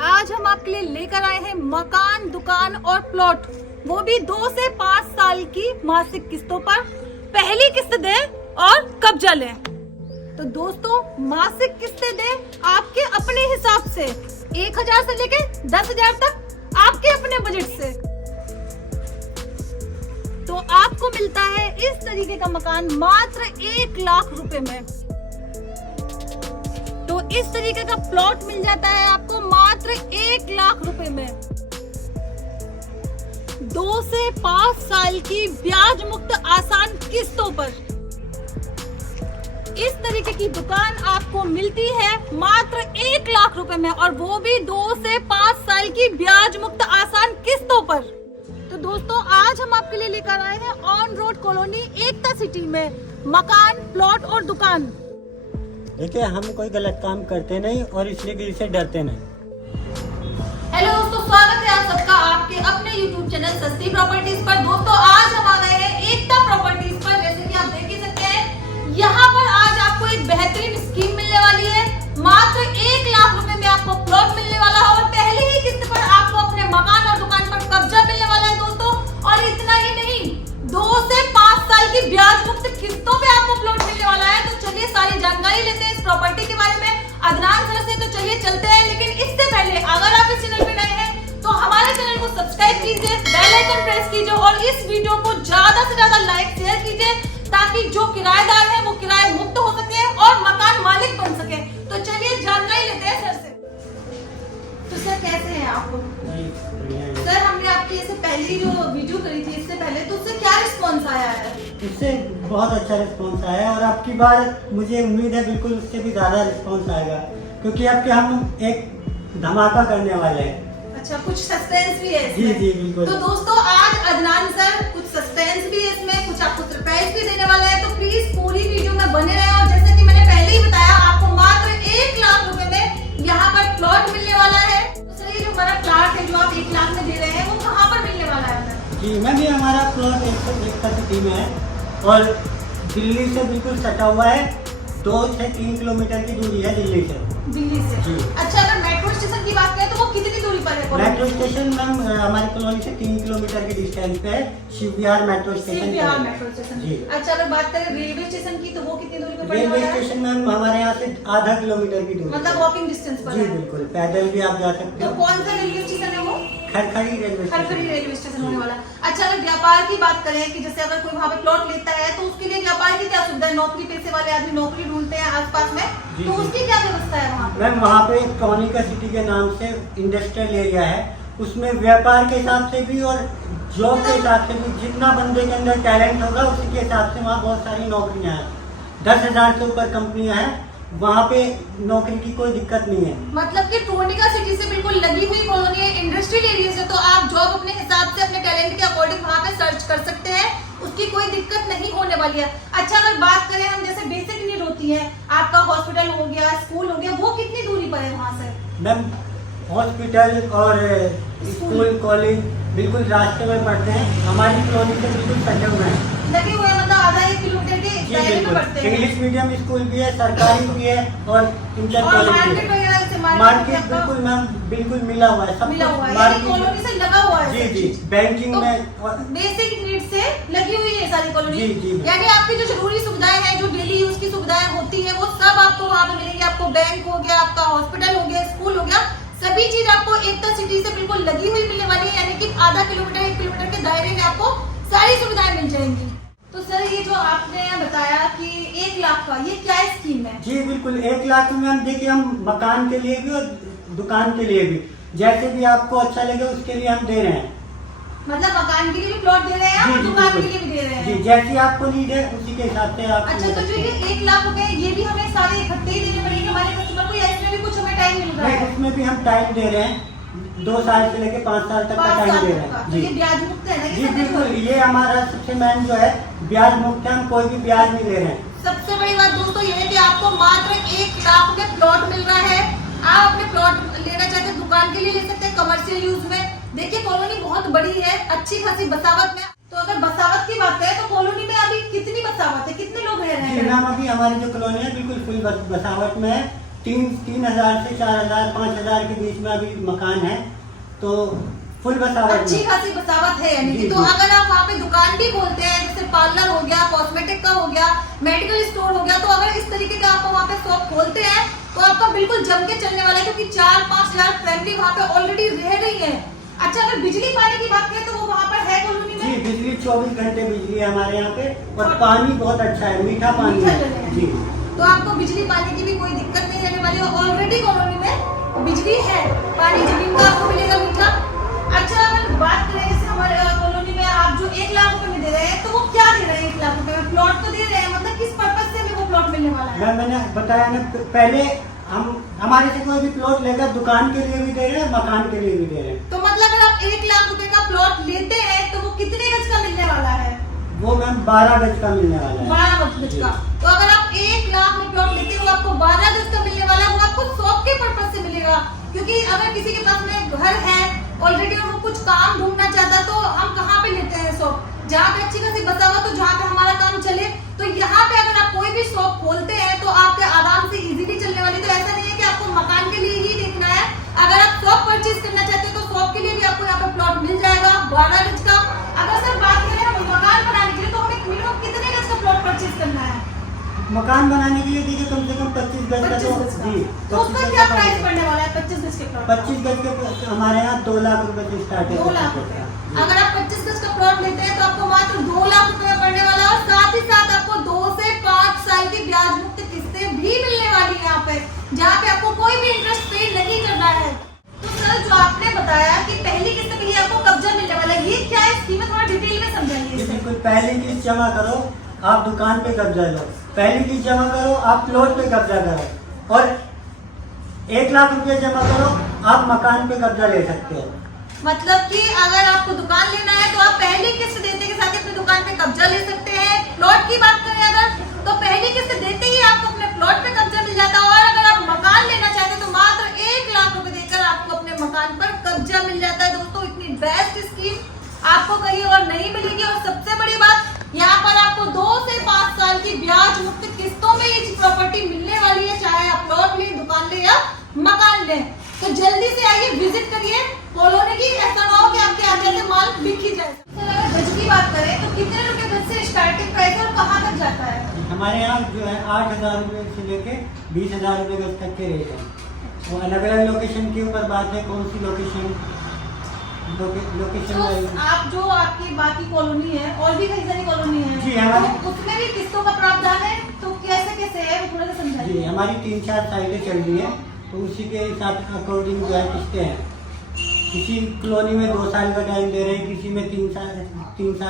आज हम आपके लिए लेकर आए हैं मकान, दुकान और प्लॉट, वो भी 2 से 5 साल की मासिक किस्तों पर। पहली किस्त दें और कब्जा लें। तो दोस्तों, मासिक किस्तें दें आपके अपने हिसाब से, 1000 से लेके 10,000 तक, आपके अपने बजट से। तो आपको मिलता है इस तरीके का मकान मात्र 1 लाख रुपए में। तो इस तरीके का प्लॉट मिल जाता है आपको मात्र 1 लाख रुपए में, 2 से 5 साल की ब्याज मुक्त आसान किस्तों पर। इस तरीके की दुकान आपको मिलती है मात्र 1 लाख रुपए में, और वो भी 2 से 5 साल की ब्याज मुक्त आसान किस्तों पर। तो दोस्तों, आज हम आपके लिए लेकर आए हैं on road colony Ekta city में मकान, प्लॉट और दुकान। देखिए, हम कोई गलत काम करते नहीं और इसलिए किसी से डरते नहीं। हेलो दोस्तों, स्वागत है आप सबका आपके अपने YouTube चैनल सस्ती प्रॉपर्टीज पर। दोस्तों, आज हम आ गए हैं एकता प्रॉपर्टीज पर। जैसे कि आप देख ही सकते हैं, यहाँ पर आज आपको एक बेहतरीन स्कीम मिलने वाली है। मात्र 1 लाख रुपए में आपको प्लॉट मिलने वाला है, और पहली ही किस्त पर आपको अपने मकान और दुकान पर कब्जा मिलने वाला है दोस्तों। और इतना ही नहीं, 2 से 5 साल की ब्याज मुक्त किस्तों पे आपको प्लॉट मिलने वाला है। तो चलिए सारी जानकारी लेते हैं इस प्रॉपर्टी के बारे में अदनान सर से। तो चलिए चलते हैं, लेकिन इससे पहले अगर आप इस चैनल पे नए हैं तो हमारे चैनल को सब्सक्राइब कीजिए, बेल आइकन प्रेस कीजिए और इस वीडियो को ज्यादा से ज्यादा लाइक शेयर कीजिए, ताकि जो किराएदार है वो किराए मुक्त हो सके और मकान मालिक बन सके। तो चलिए जानकारी लेते हैं सर से। तो सर, कैसे हैं आप? सर, हमने आपकी इससे पहली जो वीडियो करी थी इससे पहले, तो उससे क्या रिस्पॉन्स आया है? इससे बहुत अच्छा रिस्पॉन्स आया है, और आपकी बार मुझे उम्मीद है बिल्कुल उससे भी ज्यादा रिस्पॉन्स आएगा, क्योंकि आपके हम एक धमाका करने वाले हैं। अच्छा, कुछ सस्पेंस भी है इसमें? जी जी बिल्कुल। तो दोस्तों, आज अदनान सर कुछ सस्पेंस भी है इसमें, कुछ आपको सरप्राइज भी देने वाले हैं। तो प्लीज पूरी वीडियो में बने रहें। और जैसे कि मैंने पहले ही बताया, आपको मात्र 1 लाख रुपए में यहाँ पर प्लॉट मिलने वाला है। तो सर, ये जो हमारा प्लॉट है जो आप 1 लाख में दे रहे हैं, वो कहाँ पर मिलने वाला है? जी मैम, ये हमारा प्लॉट एकता सिटी में है और दिल्ली से बिल्कुल सटा हुआ है। 2 से 3 किलोमीटर की दूरी है दिल्ली से। दिल्ली से? जी। अच्छा, अगर मेट्रो स्टेशन की बात करें तो वो कितनी दूरी पर है? मेट्रो स्टेशन मैम हमारी कॉलोनी से 3 किलोमीटर के डिस्टेंस पे है, शिव विहार मेट्रो स्टेशन। शिव विहार मेट्रो स्टेशन। जी। अच्छा, अगर बात करें रेलवे स्टेशन की तो वो कितनी दूरी पर पड़ने रेलवे वाला है? स्टेशन मैम हमारे यहाँ से आधा किलोमीटर की दूरी। मतलब वॉकिंग डिस्टेंस पर जी है? बिल्कुल, पैदल भी आप जा सकते तो हो। कौन सा रेलवे स्टेशन है वो? Kharkhari railway Kharkhari station. Railway station होने वाला। अच्छा, अगर व्यापार की बात करें कि जैसे अगर कोई वहाँ पे प्लॉट लेता है तो उसके लिए व्यापार की क्या सुविधा है? नौकरी पेशे वाले आदमी नौकरी ढूंढते हैं आसपास में, जी, तो जी। उसकी क्या व्यवस्था है वहाँ पे? मैम वहाँ पे टॉनिका सिटी के नाम से इंडस्ट्रियल एरिया है, उसमें व्यापार के हिसाब से भी और जॉब के हिसाब से भी जितना बंदे के अंदर टैलेंट होगा उसी के हिसाब से वहाँ बहुत सारी नौकरियाँ हैं। 10,000 से ऊपर कंपनियाँ हैं, वहाँ पे नौकरी की कोई दिक्कत नहीं है। मतलब कि टोनिका सिटी से बिल्कुल लगी हुई कॉलोनी है, इंडस्ट्रियल एरिया से, तो आप जॉब अपने हिसाब से अपने टैलेंट के अकॉर्डिंग वहाँ पे सर्च कर सकते हैं, उसकी कोई दिक्कत नहीं होने वाली है। अच्छा, अगर बात करें हम जैसे बेसिक नीड होती है, आपका हॉस्पिटल हो गया, स्कूल हो गया, वो कितनी दूरी पर है वहाँ से? मैम हॉस्पिटल और स्कूल कॉलेज बिल्कुल रास्ते में पड़ते हैं, हमारी कॉलोनी से बिल्कुल सटे हुए हैं। लगे हुए हैं, मतलब आधा 1 किलोमीटर के जी दायरे में बिल्कुल, पड़ते हैं। इंग्लिश मीडियम स्कूल भी है, सरकारी भी है और इंटर और कॉलेज भी मार्केट है। वगैरह से मार्केट बिल्कुल मैम बिल्कुल मिला हुआ है, सब मिला हुआ है, कुछ यानी मार्केट कॉलोनी से लगा हुआ है। जी सब जी, चीज। बैंकिंग तो में बेसिक नीड से लगी हुई है सारी कॉलोनी। जी, जी। यानी आपकी जो जरूरी सुविधाएं हैं, जो डेली यूज की सुविधाएं होती है, वो सब आपको वहाँ पे मिलेंगी। आपको बैंक हो गया, आपका हॉस्पिटल हो गया, स्कूल हो गया, सभी चीज आपको एकता सिटी से बिल्कुल लगी हुई मिलने वाली है। यानी कि आधा किलोमीटर 1 किलोमीटर के दायरे में आपको सारी सुविधाएं मिल जाएंगी। तो सर, ये जो आपने बताया कि 1 लाख का, ये क्या स्कीम है? जी बिल्कुल, 1 लाख में हम देखिए, हम मकान के लिए भी और दुकान के लिए भी जैसे भी आपको अच्छा लगे उसके लिए हम दे रहे हैं। मतलब मकान के लिए भी प्लॉट दे रहे हैं आप, जी, जी, दुकान के बिल्कुल। लिए भी दे रहे जी, हैं? जैसी आपको नीड है उसी के हिसाब से आप। अच्छा, तो जो ये 1 लाख रुपए ये भी हमें सारे इकट्ठे ही देने पड़ेंगे हमारे कस्टमर को, या इसमें भी कुछ हमें टाइम मिल रहा नहीं, है? उसमें भी हम टाइम दे रहे हैं, 2 साल से लेके 5 साल तक का 5 टाइम साल दे तक रहे का। हैं। तो जी ये ब्याज मुक्त है ना? जी ये बिल्कुल, ये हमारा सबसे मेन जो है ब्याज मुक्त है, हम कोई भी ब्याज नहीं ले रहे हैं। सबसे बड़ी बात दोस्तों ये है कि आपको मात्र 1 लाख में प्लॉट मिल रहा है। आप अपने प्लॉट लेना चाहते हैं, दुकान के लिए ले सकते हैं, कमर्शियल यूज में। देखिए, कॉलोनी बहुत बड़ी है, अच्छी खासी बसावट में। तो अगर बसावत की बात करें तो कॉलोनी में अभी कितनी बसावत है, कितने लोग रह रहे हैं? जी मैम, अभी हमारी जो कॉलोनी है बिल्कुल फुल बसावट में है। 3,000 से 4,000 5,000 के बीच में अभी मकान है, तो फुल बसावट अच्छी में। खासी बसावट है यानी कि। जी, तो जी। अगर आप वहाँ पे दुकान भी खोलते हैं, जैसे पार्लर हो गया, कॉस्मेटिक का हो गया, मेडिकल स्टोर हो गया, तो अगर इस तरीके का आप वहाँ पे शॉप खोलते हैं तो आपका बिल्कुल जम के चलने वाला है, क्योंकि 4-5 हजार फैमिली वहाँ पे ऑलरेडी रह रही है। अच्छा, अगर बिजली पानी की बात करें तो वो वहाँ पर है कॉलोनी जी, में? बिजली 24 घंटे बिजली है हमारे यहाँ पे, और पानी बहुत अच्छा है, मीठा पानी मीठा है। जल है। जी, तो आपको बिजली पानी की भी कोई दिक्कत नहीं रहने वाली है। ऑलरेडी कॉलोनी में बिजली है, पानी जमीन का आपको मिलेगा मीठा। अच्छा, अगर बात करें जैसे हमारे कॉलोनी में आप जो 1 लाख रुपए में दे रहे हैं, तो वो क्या दे रहे हैं 1 लाख रुपए में? प्लॉट तो दे रहे हैं, मतलब किस पर्पज से हमें वो प्लॉट मिलने वाला है? मैंने बताया ना, पहले हम हमारे से कोई भी प्लॉट लेगा, दुकान के लिए भी दे रहे हैं, मकान के लिए भी दे रहे हैं। तो मतलब अगर आप 1 लाख रुपए का प्लॉट लेते हैं तो वो कितने गज का मिलने वाला है? वो मैम 12 गज का मिलने वाला है। 12 गज का। तो अगर आप 1 लाख में प्लॉट लेते हैं, वो आपको 12 गज का मिलने वाला है। वो आपको शॉप के पर्पज से मिलेगा, क्योंकि अगर किसी के पास में घर है ऑलरेडी और वो कुछ काम ढूंढना चाहता, तो हम कहाँ पे लेते हैं शॉप? जहाँ पे अच्छी खासी बसावट हो, जहाँ पे हमारा काम चले। तो यहाँ पे अगर आप कोई भी शॉप खोलते हैं तो आपके आराम से इजीली चलने वाली। तो ऐसा नहीं है कि आपको मकान के लिए ही देखना है। अगर आप शॉप परचेज करना चाहते हैं तो शॉप के लिए भी आपको यहाँ पे प्लॉट मिल जाएगा 12 गज का। अगर सर बात करें हम मकान बनाने के लिए, तो हमें मिनिमम कितने गज का प्लॉट परचेज करना है? मकान बनाने के लिए देखिए कम से कम 25 गज का। 25 गज का। जी, तो उसका क्या प्राइस पड़ने वाला है 25 गज के प्लॉट का? 25 गज के हमारे यहाँ 2 लाख रुपए से स्टार्ट है। 2 लाख रुपए। अगर आप 25 गज का प्लॉट लेते हैं तो आपको मात्र 2 लाख रुपए में पड़ने वाला है, और साथ ही साथ आपको 2 से 5 साल की ब्याज मुक्त किस्तें भी मिलने वाली है यहाँ पे, जहाँ पे आपको कोई भी इंटरेस्ट पे नहीं करना है। तो सर, जो आपने बताया कि पहली किस्त में ही आपको कब्जा मिलने वाला है, ये क्या है? इसकी में थोड़ा डिटेल में समझाइए। बिल्कुल, पहली किस्त जमा करो, आप दुकान पे कब्जा लो। पहली किस्त जमा करो, आप प्लॉट पे कब्जा करो, और 1 लाख रुपए जमा करो, आप मकान पे कब्जा ले सकते हो। मतलब कि अगर आपको दुकान लेना है तो आप पहली किस्त देते के साथ अपनी दुकान पे कब्जा ले सकते हैं। प्लॉट की बात करें अगर, तो पहली किस्त देते ही आपको अपने प्लॉट पे कब्जा मिल जाता है। और अगर आप मकान लेना चाहते हैं तो मात्र 1 लाख रुपए देकर आपको अपने मकान पर कब्जा मिल जाता है। दोस्तों, इतनी बेस्ट स्कीम आपको कहीं और नहीं मिलेगी। और सबसे बड़ी बात, यहाँ पर आपको 2 से 5 साल की ब्याज मुक्त किस्तों में ये प्रॉपर्टी मिलने वाली है, चाहे आप प्लॉट लें, दुकान लें या मकान लें। तो जल्दी से आइए, विजिट करिए कॉलोनी की। ऐसा ना हो कि आपके आगे से माल बिक ही जाए। सर, अगर गज की बात करें तो कितने रुपए गज से स्टार्टिंग प्राइस है और कहाँ तक जाता है? हमारे यहाँ जो है 8,000 रुपए से लेके 20,000 रुपए गज तक के रेट है। वो अलग अलग लोकेशन के ऊपर बात है, कौन सी लोकेशन तो आप जो आपकी बाकी कॉलोनी है, और भी कई सारी कॉलोनी है जी, हमारी तो उसमें भी किस्तों का प्रावधान है, तो कैसे कैसे है वो थोड़ा सा जी, समझाइए। हमारी 3-4 साइटें चल रही है, तो उसी के हिसाब अकॉर्डिंग जो है किस्तें हैं। किसी कॉलोनी में 2 साल का टाइम दे रहे हैं, किसी में 3 साल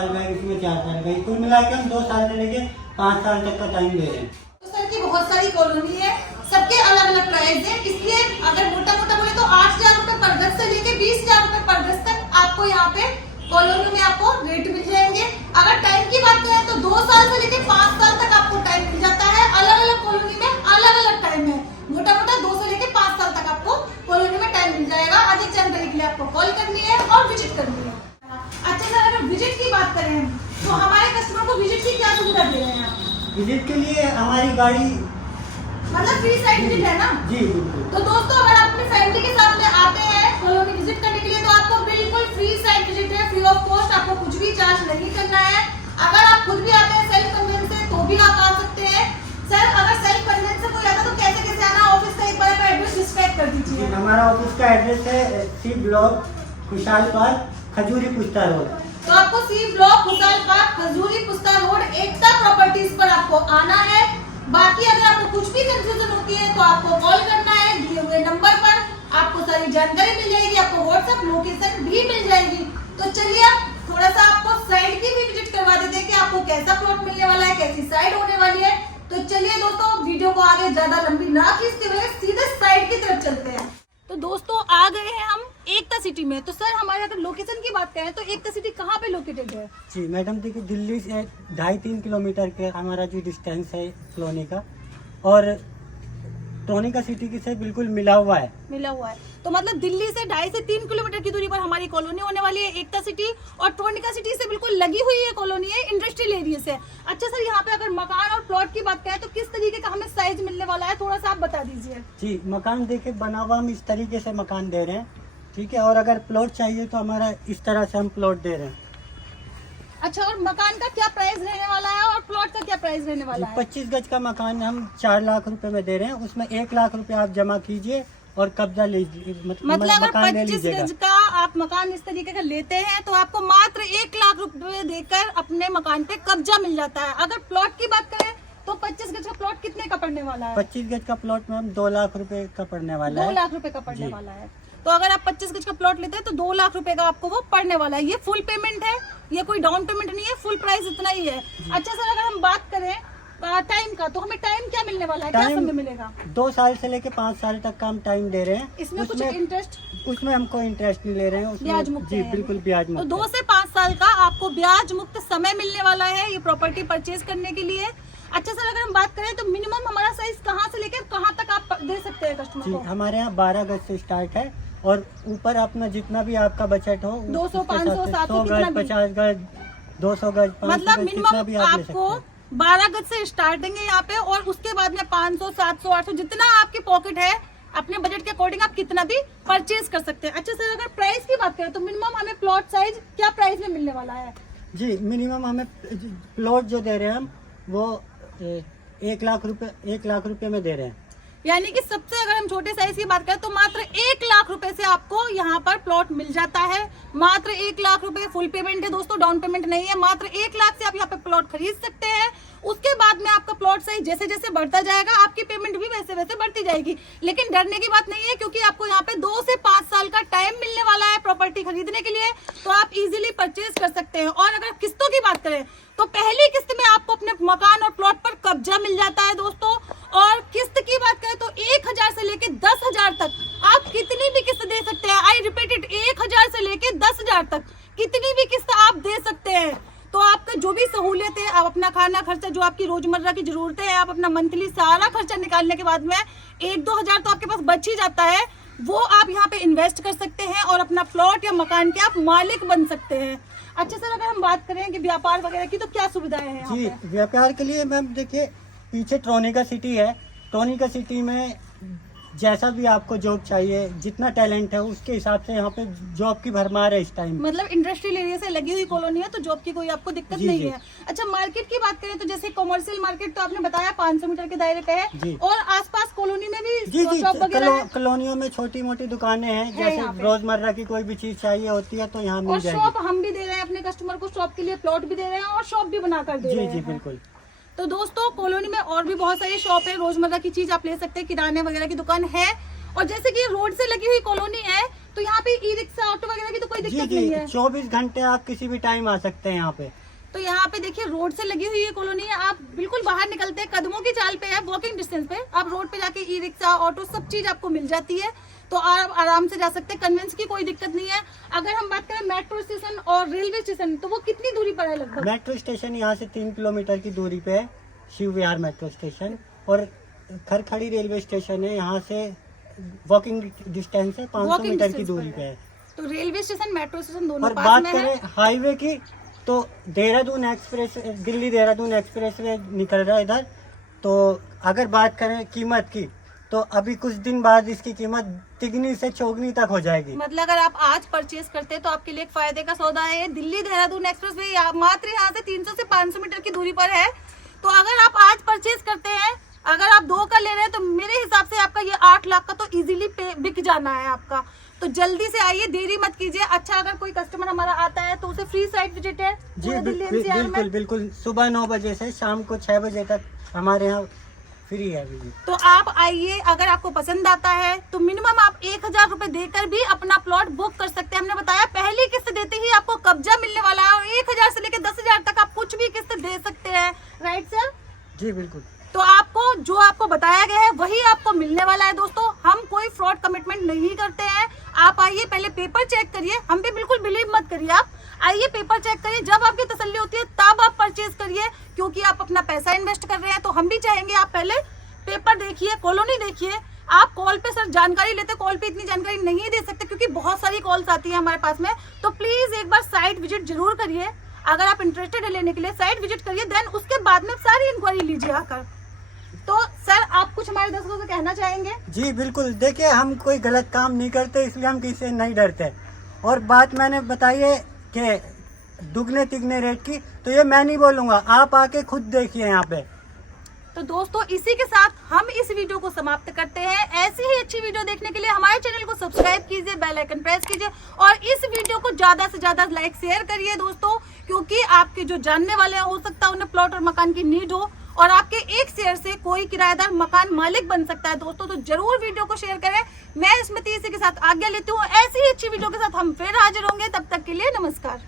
का है, किसी में 4 साल का है। कुल मिला के हम 2 साल से लेके 5 साल तक का टाइम दे रहे हैं। तो सर की बहुत सारी कॉलोनी है, सबके अलग अलग प्राइस है, इसलिए अगर मोटा मोटा बोले तो 8,000 रुपए पर गज से लेके 20,000 रुपए पर गज तक आपको यहाँ पे कॉलोनी में आपको रेट मिल जाएंगे। अगर टाइम की बात करें तो 2 साल से लेके 5 साल तक आपको टाइम मिल जाता है। अलग अलग कॉलोनी में अलग अलग टाइम है, मोटा मोटा 2 से लेके 5 साल तक आपको कॉलोनी में टाइम मिल जाएगा। अधिक जानकारी के लिए आपको कॉल करनी है और विजिट करनी है। अच्छा सर, अगर विजिट की बात करें तो हमारे कस्टमर को विजिट की क्या सुविधा दे रहे हैं आप? विजिट के लिए हमारी गाड़ी, मतलब फ्री साइट विजिट है ना? जी बिल्कुल। तो दोस्तों, अगर आप अपनी फैमिली के साथ में आते हैं कॉलोनी विजिट करने के लिए तो आपको बिल्कुल फ्री साइट विजिट है, फ्री ऑफ कॉस्ट। आपको कुछ भी चार्ज नहीं करना है। अगर आप खुद भी आते हैं सेल्फ कन्वेंस से तो भी आप आ सकते हैं। सर, अगर सेल्फ कन्वेंस से कोई आता तो कैसे आना? ऑफिस का एक बार एड्रेस डिस्क्राइब कर दीजिए। हमारा ऑफिस का एड्रेस है सी ब्लॉक, खुशहाल पार्क, खजूरी पुस्ता रोड। तो आपको सी ब्लॉक, खुशहाल पार्क, खजूरी पुस्ता रोड, एकता प्रॉपर्टीज पर आपको आना है। बाकी अगर आपको कुछ भी कंफ्यूजन होती है तो आपको कॉल करना है दिए हुए नंबर पर। आपको सारी जानकारी मिल जाएगी, आपको व्हाट्सएप लोकेशन भी मिल जाएगी। तो चलिए अब थोड़ा सा आपको साइड की भी विजिट करवा देते हैं कि आपको कैसा प्लॉट मिलने वाला है, कैसी साइड होने वाली है। तो चलिए दोस्तों, वीडियो को आगे ज्यादा लंबी ना खींचते हुए सीधे साइड की तरफ चलते हैं। तो दोस्तों, आ गए हैं हम एकता सिटी में। तो सर, हमारे अगर लोकेशन की बात करें तो एकता सिटी कहाँ पे लोकेटेड है? जी मैडम, देखिए दिल्ली से 2.5-3 किलोमीटर के हमारा जो डिस्टेंस है कॉलोनी का, और ट्रोनिका सिटी की से बिल्कुल मिला हुआ है। तो मतलब दिल्ली से 2.5 से 3 किलोमीटर की दूरी पर हमारी कॉलोनी होने वाली है एकता सिटी, और ट्रोनिका सिटी से बिल्कुल लगी हुई ये कॉलोनी है इंडस्ट्रियल एरिया से। अच्छा सर, यहाँ पे अगर मकान और प्लॉट की बात करें तो किस तरीके का हमें साइज मिलने वाला है, थोड़ा सा आप बता दीजिए। जी, मकान देखिए बना हुआ हम इस तरीके से मकान दे रहे हैं, ठीक है। और अगर प्लॉट चाहिए तो हमारा इस तरह से हम प्लॉट दे रहे हैं। अच्छा, और मकान का क्या प्राइस रहने वाला है और प्लॉट का क्या प्राइस रहने वाला है? 25 गज का मकान हम 4 लाख रुपए में दे रहे हैं, उसमें 1 लाख रुपए आप जमा कीजिए और कब्जा लीजिए, मतलब अगर मकान ले 25 लीजिएगा। गज का आप मकान इस तरीके का लेते हैं तो आपको मात्र 1 लाख रुपए देकर अपने मकान पे कब्जा मिल जाता है। अगर प्लॉट की बात करें तो 25 गज का प्लॉट कितने का पड़ने वाला है? 25 गज का प्लॉट में हम 2 लाख रुपए का पड़ने वाला 2 है। लाख रुपए का पड़ने वाला है। तो अगर आप 25 गज का प्लॉट लेते हैं तो 2 लाख रुपए का आपको वो पड़ने वाला है। ये फुल पेमेंट है, ये कोई डाउन पेमेंट नहीं है, फुल प्राइस इतना ही है। अच्छा सर, अगर हम बात करें टाइम का, तो हमें टाइम क्या मिलने वाला है, क्या समय मिलेगा? 2 साल से लेके 5 साल तक का हम टाइम दे रहे हैं। इसमें कुछ इंटरेस्ट? उसमें हम कोई इंटरेस्ट नहीं ले रहे हैं, उसमें ब्याज मुक्त जी है। बिल्कुल ब्याज तो मुक्त 2 से 5 साल का आपको ब्याज मुक्त समय मिलने वाला है ये प्रॉपर्टी परचेज करने के लिए। अच्छा सर, अगर हम बात करें तो मिनिमम हमारा साइज कहाँ से लेकर कहाँ तक आप दे सकते हैं कस्टमर जी। को? हमारे यहाँ 12 गज से स्टार्ट है और ऊपर अपना जितना भी आपका बजट हो, 200, 500, 700 100 गज, 50 गज, 200 गज, 500 मतलब गज, कितना भी मिनिमम आप ले सकते आपको हैं। 12 गज से स्टार्टिंग है यहाँ पे, और उसके बाद में 500, 700, 800 जितना आपकी पॉकेट है अपने बजट के अकॉर्डिंग आप कितना भी परचेज कर सकते हैं। अच्छा सर, अगर प्राइस की बात करें तो मिनिमम हमें प्लॉट साइज क्या प्राइस में मिलने वाला है? जी, मिनिमम हमें प्लॉट जो दे रहे हैं हम वो 1 लाख रुपए में दे रहे हैं। यानी कि सबसे अगर हम छोटे साइज की बात करें तो मात्र 1 लाख रुपए से आपको यहाँ पर प्लॉट मिल जाता है। मात्र 1 लाख रुपए फुल पेमेंट है दोस्तों, डाउन पेमेंट नहीं है। मात्र 1 लाख से आप यहाँ पे प्लॉट खरीद सकते हैं। उसके बाद में आपका प्लॉट साइज जैसे जैसे बढ़ता जाएगा आपकी पेमेंट भी वैसे वैसे बढ़ती जाएगी। लेकिन डरने की बात नहीं है, क्योंकि आपको यहाँ पे 2 से 5 साल का टाइम मिलने वाला है प्रॉपर्टी खरीदने के लिए, तो आप इजीली परचेज कर सकते हैं। और अगर किस्तों की बात करें तो पहली किस्त में आपको अपने मकान और प्लॉट पर कब्जा मिल जाता है दोस्तों। और किस्त की बात करें तो 1000 से लेके 10,000 तक आप कितनी भी किस्त दे सकते हैं। आई रिपीट इट, 1000 से लेके 10,000 तक कितनी भी किस्त आप दे सकते हैं। तो आपका जो भी सहूलियत है, आप अपना खाना खर्चा, जो आपकी रोजमर्रा की जरूरतें हैं, आप अपना मंथली सारा खर्चा निकालने के बाद में 1-2 हजार तो आपके पास बच ही जाता है, वो आप यहाँ पे इन्वेस्ट कर सकते हैं और अपना प्लॉट या मकान के आप मालिक बन सकते हैं। अच्छा सर, अगर हम बात करें कि व्यापार वगैरह की तो क्या सुविधाएं हैं यहाँ जी, पे? व्यापार के लिए मैम देखिए पीछे ट्रोनिका सिटी है। ट्रोनिका सिटी में जैसा भी आपको जॉब चाहिए, जितना टैलेंट है उसके हिसाब से यहाँ पे जॉब की भरमार है इस टाइम। मतलब इंडस्ट्रियल एरिया से लगी हुई कॉलोनी है तो जॉब की कोई आपको दिक्कत नहीं है। अच्छा, मार्केट की बात करें तो जैसे कॉमर्शियल मार्केट तो आपने बताया 500 मीटर के दायरे पे है, और आसपास कॉलोनी में भी शॉप वगैरह है? कॉलोनियों में छोटी मोटी दुकानें हैं, जैसे रोजमर्रा की कोई भी चीज चाहिए होती है तो यहाँ मिल और जाएगी। शॉप हम भी दे रहे हैं अपने कस्टमर को, शॉप के लिए प्लॉट भी दे रहे हैं और शॉप भी बनाकर दे रहे हैं। जी बिल्कुल। तो दोस्तों कॉलोनी में और भी बहुत सारी शॉप है, रोजमर्रा की चीज आप ले सकते हैं, किराने वगैरह की दुकान है। और जैसे कि रोड से लगी हुई कॉलोनी है तो यहाँ पे ई रिक्शा, ऑटो वगैरह की तो कोई दिक्कत नहीं है। 24 घंटे आप किसी भी टाइम आ सकते हैं यहाँ पे। तो यहाँ पे देखिए रोड से लगी हुई ये कॉलोनी है, आप बिल्कुल बाहर निकलते हैं कदमों की चाल पे है, वॉकिंग डिस्टेंस पे आप रोड पे जाके ई रिक्शा, ऑटो सब चीज आपको मिल जाती है, तो आप आराम से जा सकते हैं। कन्वेंस की कोई दिक्कत नहीं है। अगर हम बात करें मेट्रो स्टेशन और रेलवे स्टेशन तो वो कितनी दूरी पर है लगभग? मेट्रो स्टेशन यहाँ से 3 किलोमीटर की दूरी पे है, शिव विहार मेट्रो स्टेशन, और खरखड़ी रेलवे स्टेशन है, यहाँ से वॉकिंग डिस्टेंस है, 500 मीटर की दूरी पे है। तो रेलवे स्टेशन, मेट्रो स्टेशन दोनों और पास बात में करें है। हाईवे की तो Dehradun express, Delhi Dehradun express way निकल रहा है इधर। तो अगर बात करें कीमत की तो अभी कुछ दिन बाद इसकी कीमत तिगनी से चौगनी तक हो जाएगी। मतलब अगर आप आज परचेज करते हैं तो आपके लिए एक फायदे का सौदा है। दिल्ली देहरादून एक्सप्रेस वे मात्र यहाँ से 300 से 500 मीटर की दूरी पर है। तो अगर आप आज परचेज करते हैं, अगर आप 2 का ले रहे हैं तो मेरे हिसाब से आपका ये 8 लाख का तो इजीली बिक जाना है आपका। तो जल्दी से आइए, देरी मत कीजिए। अच्छा, अगर कोई कस्टमर हमारा आता है तो उसे फ्री साइट विजिट है जी दिल्ली NCR में। बिल्कुल बिल्कुल, सुबह 9 बजे से शाम को 6 बजे तक हमारे यहाँ फ्री है विजिट। तो आप आइए, अगर आपको पसंद आता है तो मिनिमम आप 1000 रुपए देकर भी अपना प्लॉट बुक कर सकते हैं। हमने बताया पहली किस्त देते ही आपको कब्जा मिलने वाला है, और 1000 से लेकर 10,000 तक आप कुछ भी किस्त दे सकते हैं। Right sir? जी बिल्कुल। तो आपको जो आपको बताया गया है वही आपको मिलने वाला है दोस्तों। हम कोई फ्रॉड कमिटमेंट नहीं करते हैं। आप आइए, पहले पेपर चेक करिए, हम पे बिल्कुल बिलीव मत करिए। आप आइए, पेपर चेक करिए, जब आपकी तसल्ली होती है तब आप परचेज करिए, क्योंकि आप अपना पैसा इन्वेस्ट कर रहे हैं। तो हम भी चाहेंगे आप पहले पेपर देखिए, कॉलोनी देखिए। आप कॉल पे सर जानकारी लेते, कॉल पे इतनी जानकारी नहीं दे सकते क्योंकि बहुत सारी कॉल्स आती है हमारे पास में। तो प्लीज एक बार साइट विजिट जरूर करिए। अगर आप इंटरेस्टेड है लेने के लिए, साइट विजिट करिए, देन उसके बाद में सारी इंक्वायरी लीजिए आकर। तो सर आप कुछ हमारे दर्शकों से कहना चाहेंगे? जी बिल्कुल, देखिए हम कोई गलत काम नहीं करते, इसलिए हम किसी से नहीं डरते। और बात मैंने बताई है कि दुगने तिगने रेट की, तो ये मैं नहीं बोलूँगा, आप आके खुद देखिए यहाँ पे। तो दोस्तों इसी के साथ हम इस वीडियो को समाप्त करते हैं। ऐसी ही अच्छी वीडियो देखने के लिए हमारे चैनल को सब्सक्राइब कीजिए, बेल आइकन प्रेस कीजिए और इस वीडियो को ज्यादा से ज्यादा लाइक शेयर करिए दोस्तों, क्योंकि आपके जो जानने वाले हैं हो सकता है उन्हें प्लॉट और मकान की नीड हो और आपके एक शेयर से कोई किराएदार मकान मालिक बन सकता है दोस्तों। तो जरूर वीडियो को शेयर करें। मैं स्मृति इसी के साथ आज्ञा लेती हूँ। ऐसी ही अच्छी वीडियो के साथ हम फिर हाजिर होंगे, तब तक के लिए नमस्कार।